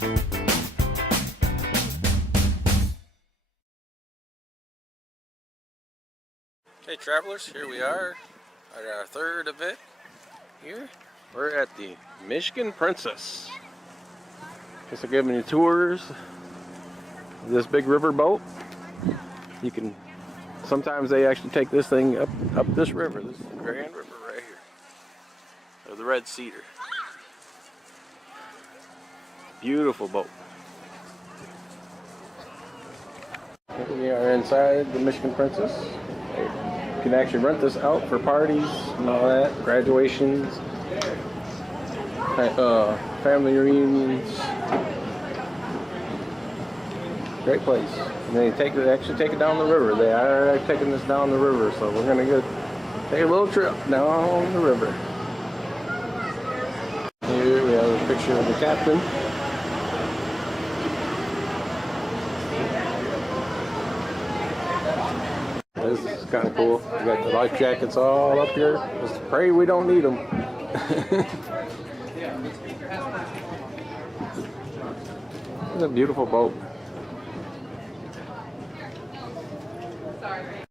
Hey travelers, here we are at our third event here. We're at the Michigan Princess. Guess they're giving you tours of this big river boat. You can, sometimes they actually take this thing up this river. This is the Grand River right here. Or the Red Cedar. Beautiful boat. We are inside the Michigan Princess. You can actually rent this out for parties and all that, graduations, family reunions. Great place. And they actually take it down the river. They are taking this down the river, so we're gonna go take a little trip down the river. Here we have a picture of the captain. This is kind of cool. We got the life jackets all up here. Just pray we don't need them. It's a beautiful boat.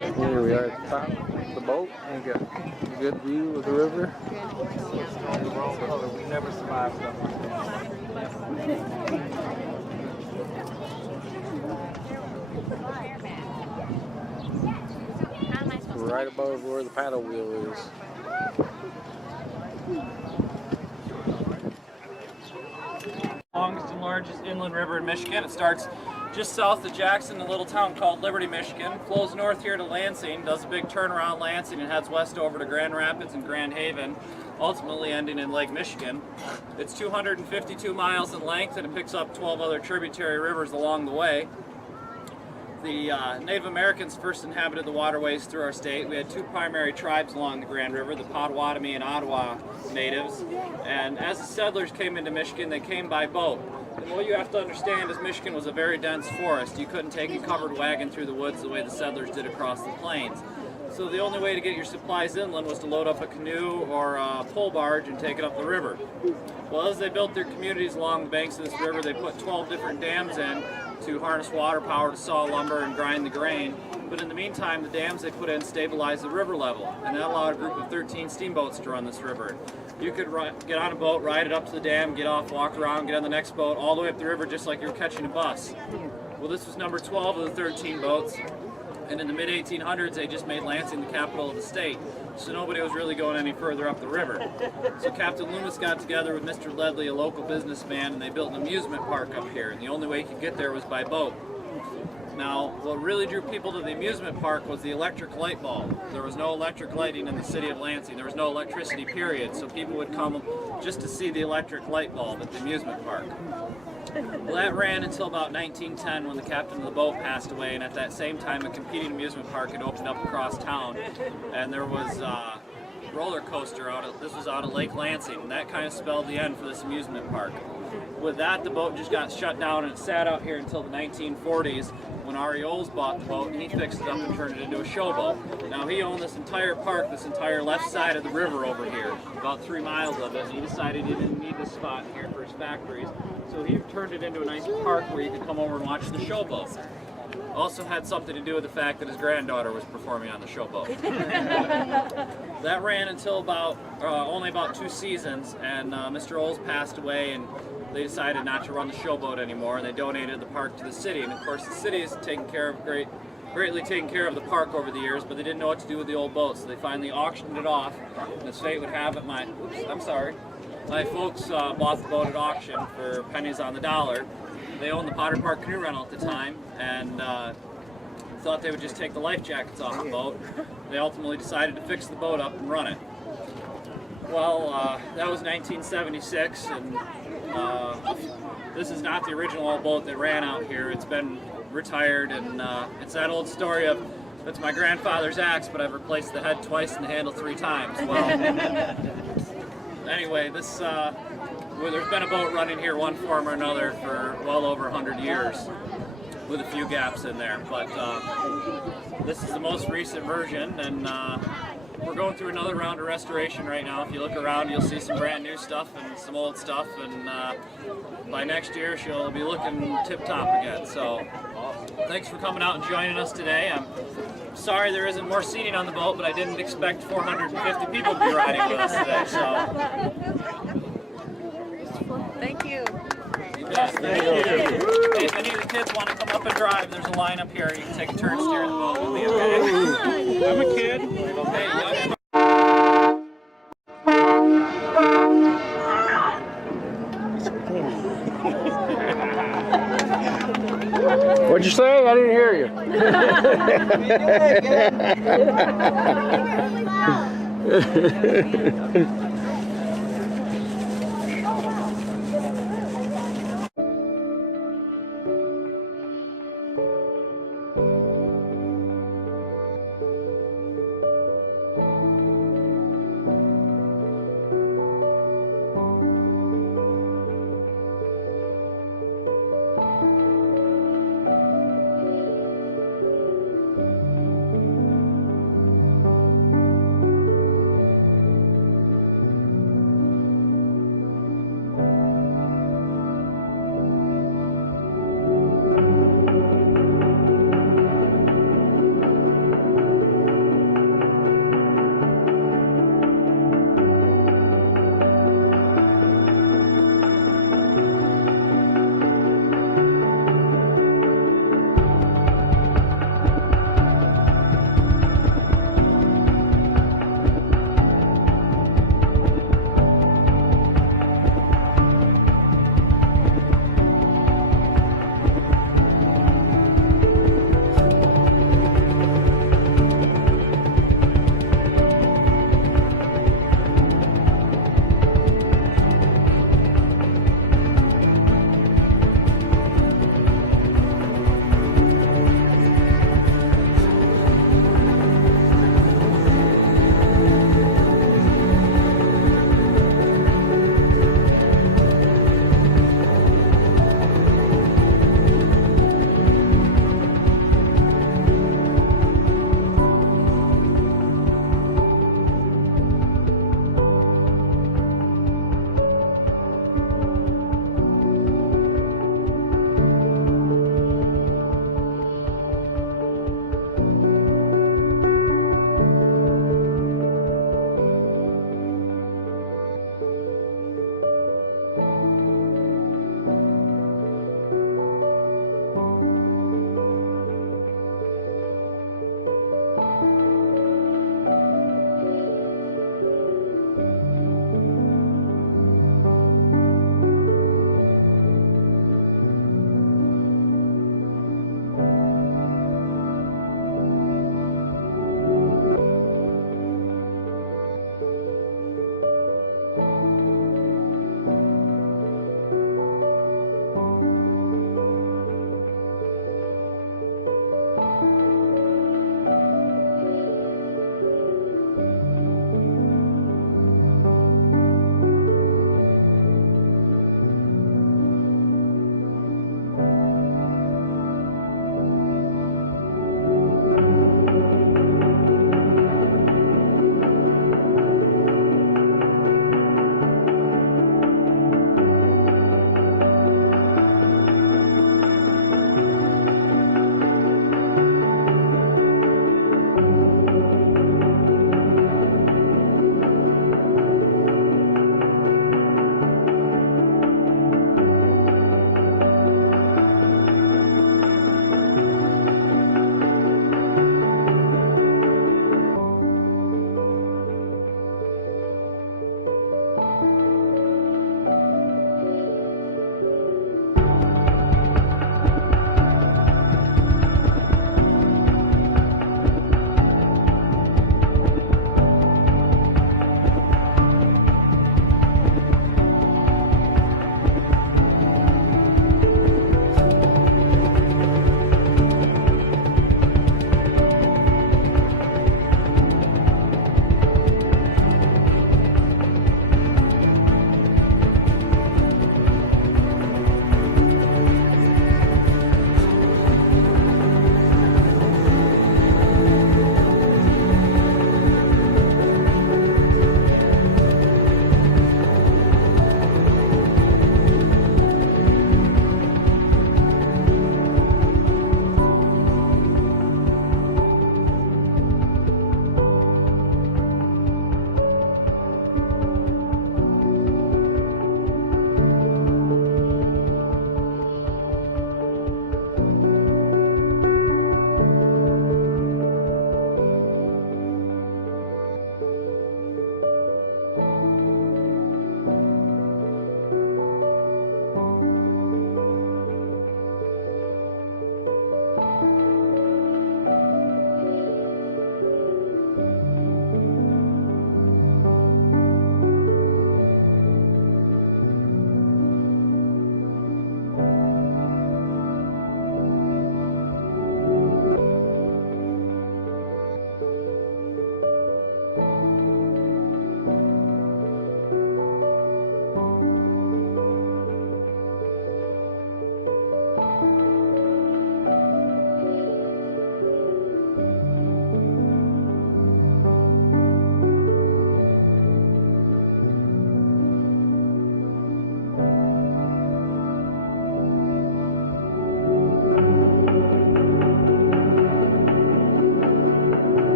Here we are at the top of the boat. We got a good view of the river. We never survived stuff like Right above where the paddle wheel is. Longest and largest inland river in Michigan. It starts just south of Jackson, a little town called Liberty, Michigan. Flows north here to Lansing, does a big turnaround Lansing, and heads west over to Grand Rapids and Grand Haven, ultimately ending in Lake Michigan. It's 252 miles in length, and it picks up 12 other tributary rivers along the way. The Native Americans first inhabited the waterways through our state. We had two primary tribes along the Grand River, the Potawatomi and Ottawa natives. And as the settlers came into Michigan, they came by boat. And what you have to understand is Michigan was a very dense forest. You couldn't take a covered wagon through the woods the way the settlers did across the plains. So the only way to get your supplies inland was to load up a canoe or a pole barge and take it up the river. Well, as they built their communities along the banks of this river, they put 12 different dams in to harness water power to saw lumber and grind the grain. But in the meantime, the dams they put in stabilized the river level, and that allowed a group of 13 steamboats to run this river. You could get on a boat, ride it up to the dam, get off, walk around, get on the next boat, all the way up the river just like you were catching a bus. Well, this was number 12 of the 13 boats, and in the mid-1800s they just made Lansing the capital of the state, so nobody was really going any further up the river. So Captain Loomis got together with Mr. Ledley, a local businessman, and they built an amusement park up here, and the only way you could get there was by boat. Now, what really drew people to the amusement park was the electric light bulb. There was no electric lighting in the city of Lansing. There was no electricity, period, so people would come just to see the electric light bulb at the amusement park. Well, that ran until about 1910 when the captain of the boat passed away, and at that same time a competing amusement park had opened up across town, and there was a roller coaster this was out of Lake Lansing, and that kind of spelled the end for this amusement park. With that, the boat just got shut down, and it sat out here until the 1940s when R.E. Olds bought the boat, and he fixed it up and turned it into a showboat. Now, he owned this entire park, this entire left side of the river over here, about 3 miles of it, and he decided he didn't need this spot here for his factories, so he turned it into a nice park where you could come over and watch the showboat. Also had something to do with the fact that his granddaughter was performing on the showboat. That ran until about only about 2 seasons, and Mr. Olds passed away, and they decided not to run the showboat anymore, and they donated the park to the city. And of course, the city has taken care of greatly taken care of the park over the years, but they didn't know what to do with the old boat, so they finally auctioned it off. And as fate would have it, my folks bought the boat at auction for pennies on the dollar. They owned the Potter Park Canoe Rental at the time, and thought they would just take the life jackets off the boat. They ultimately decided to fix the boat up and run it. Well, that was 1976, and this is not the original old boat that ran out here. It's been retired, and it's that old story of, it's my grandfather's axe, but I've replaced the head twice and the handle 3 times. Well, anyway, this there's been a boat running here one form or another for well over 100 years, with a few gaps in there. But this is the most recent version, and we're going through another round of restoration right now. If you look around, you'll see some brand new stuff and some old stuff, and by next year she'll be looking tip-top again. So thanks for coming out and joining us today. I'm sorry there isn't more seating on the boat, but I didn't expect 450 people to be riding with us today. So Thank you. thank you. Hey, if any of the kids want to come up and drive, there's a line up here. You can take a turn steering the boat with me, okay? I'm a kid. Hey, young What'd you say? I didn't hear you.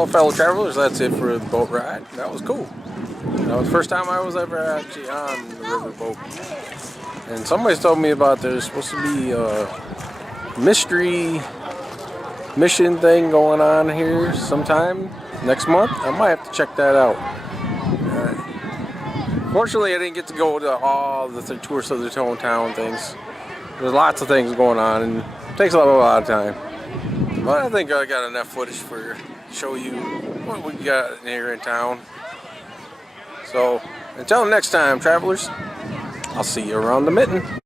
Well, fellow travelers, that's it for the boat ride. That was cool. That was the first time I was ever actually on the riverboat. And somebody told me about there's supposed to be a mystery mission thing going on here sometime next month. I might have to check that out. Fortunately, I didn't get to go to all the tours of the hometown things. There's lots of things going on, and it takes a lot of time. But I think I got enough footage for show you what we got here in town. So until next time, travelers, I'll see you around the mitten.